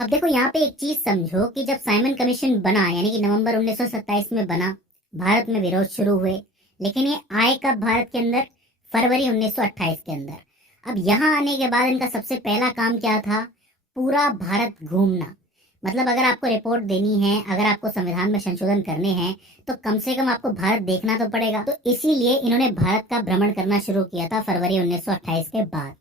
अब देखो यहाँ पे एक चीज समझो कि जब साइमन कमीशन बना यानी कि नवंबर 1927 में बना, भारत में विरोध शुरू हुए, लेकिन ये आए कब भारत के अंदर? फरवरी 1928 के अंदर। अब यहाँ आने के बाद इनका सबसे पहला काम क्या था? पूरा भारत घूमना। मतलब अगर आपको रिपोर्ट देनी है, अगर आपको संविधान में संशोधन करने हैं, तो कम से कम आपको भारत देखना तो पड़ेगा। तो इसीलिए इन्होंने भारत का भ्रमण करना शुरू किया था फरवरी 1928 के बाद।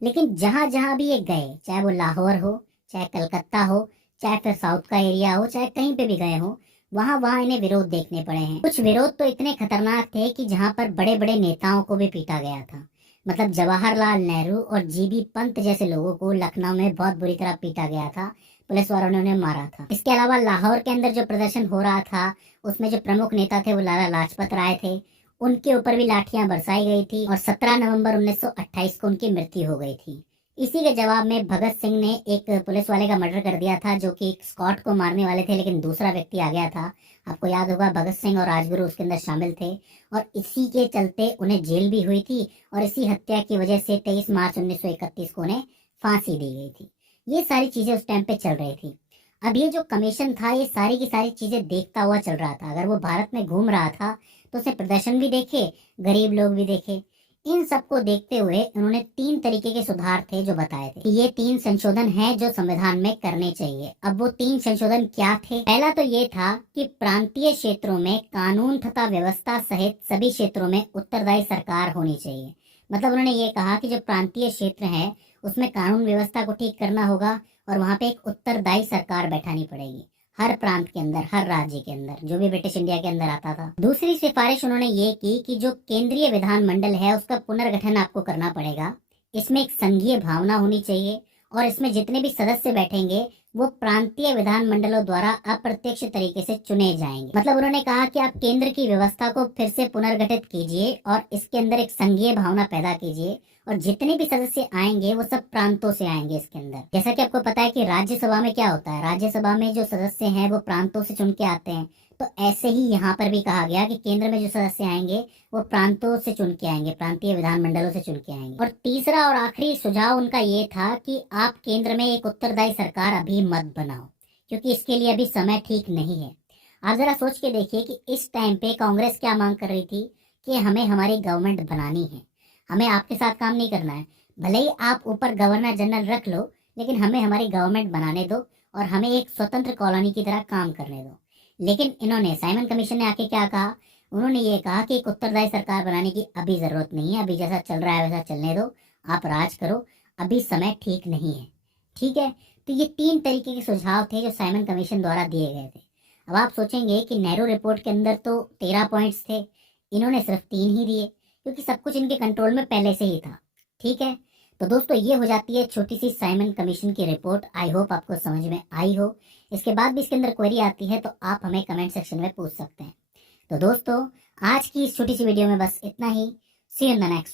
लेकिन जहां जहां भी ये गए, चाहे वो लाहौर हो, चाहे कलकत्ता हो, चाहे फिर साउथ का एरिया हो, चाहे कहीं पे भी गए हो, वहां वहां इन्हें विरोध देखने पड़े हैं। कुछ विरोध तो इतने खतरनाक थे कि जहां पर बड़े बड़े नेताओं को भी पीटा गया था। मतलब जवाहरलाल नेहरू और जीबी पंत जैसे लोगों को लखनऊ में बहुत बुरी तरह पीटा गया था, पुलिस वालों ने उन्हें मारा था। इसके अलावा लाहौर के अंदर जो प्रदर्शन हो रहा था, उसमें जो प्रमुख नेता थे वो लाला लाजपत राय थे, उनके ऊपर भी लाठियां बरसाई गई थी और 17 नवंबर 1928 को उनकी मृत्यु हो गई थी। इसी के जवाब में भगत सिंह ने एक पुलिस वाले का मर्डर कर दिया था, जो कि एक स्कॉट को मारने वाले थे, लेकिन दूसरा व्यक्ति आ गया था। आपको याद होगा भगत सिंह और राजगुरु उसके अंदर शामिल थे, और इसी के चलते उन्हें जेल भी हुई थी, और इसी हत्या की वजह से 23 मार्च 1931 को उन्हें फांसी दी गई थी। ये सारी चीजें उस टाइम पे चल रही थी। अब ये जो कमीशन था, ये सारी की सारी चीजें देखता हुआ चल रहा था। अगर वो भारत में घूम रहा था तो उसने प्रदर्शन भी देखे, गरीब लोग भी देखे। इन सबको देखते हुए उन्होंने 3 तरीके के सुधार थे जो बताए थे कि ये 3 संशोधन हैं जो संविधान में करने चाहिए। अब वो 3 संशोधन क्या थे? पहला तो ये था कि प्रांतीय क्षेत्रों में कानून तथा व्यवस्था सहित सभी क्षेत्रों में उत्तरदायी सरकार होनी चाहिए। मतलब उन्होंने ये कहा कि जो प्रांतीय क्षेत्र है उसमें कानून व्यवस्था को ठीक करना होगा, और वहां पे एक उत्तरदायी सरकार बैठानी पड़ेगी हर प्रांत के अंदर, हर राज्य के अंदर, जो भी ब्रिटिश इंडिया के अंदर आता था। दूसरी सिफारिश उन्होंने ये की कि जो केंद्रीय विधानमंडल है उसका पुनर्गठन आपको करना पड़ेगा। इसमें एक संघीय भावना होनी चाहिए, और इसमें जितने भी सदस्य बैठेंगे वो प्रांतीय विधानमंडलों द्वारा अप्रत्यक्ष तरीके से चुने जाएंगे। मतलब उन्होंने कहा कि आप केंद्र की व्यवस्था को फिर से पुनर्गठित कीजिए और इसके अंदर एक संघीय भावना पैदा कीजिए, और जितने भी सदस्य आएंगे वो सब प्रांतों से आएंगे इसके अंदर। जैसा कि आपको पता है कि राज्यसभा में क्या होता है, राज्यसभा में जो सदस्य हैं वो प्रांतों से चुन के आते हैं। तो ऐसे ही यहाँ पर भी कहा गया कि केंद्र में जो सदस्य आएंगे वो प्रांतों से चुन के आएंगे, प्रांतीय विधानमंडलों से चुन के आएंगे। और तीसरा और आखिरी सुझाव उनका ये था कि आप केंद्र में एक उत्तरदायी सरकार अभी मत बनाओ, क्योंकि इसके लिए अभी समय ठीक नहीं है। आप जरा सोच के देखिए कि इस टाइम पे कांग्रेस क्या मांग कर रही थी कि हमें हमारी गवर्नमेंट बनानी है, हमें आपके साथ काम नहीं करना है। भले ही आप ऊपर गवर्नर जनरल रख लो, लेकिन हमें हमारी गवर्नमेंट बनाने दो और हमें एक स्वतंत्र कॉलोनी की तरह काम करने दो। लेकिन इन्होंने, साइमन कमीशन ने आके क्या कहा? उन्होंने ये कहा कि एक उत्तरदायी सरकार बनाने की अभी जरूरत नहीं है, अभी जैसा चल रहा है वैसा चलने दो, आप राज करो, अभी समय ठीक नहीं है। ठीक है, तो ये 3 तरीके के सुझाव थे जो साइमन कमीशन द्वारा दिए गए थे। अब आप सोचेंगे कि नेहरू रिपोर्ट के अंदर तो 13 पॉइंट्स थे, इन्होंने सिर्फ 3 ही दिए, क्योंकि सब कुछ इनके कंट्रोल में पहले से ही था। ठीक है, तो दोस्तों ये हो जाती है छोटी सी साइमन कमीशन की रिपोर्ट। आई होप आपको समझ में आई हो। इसके बाद भी इसके अंदर क्वेरी आती है तो आप हमें कमेंट सेक्शन में पूछ सकते हैं। तो दोस्तों आज की इस छोटी सी वीडियो में बस इतना ही। See you in the next one.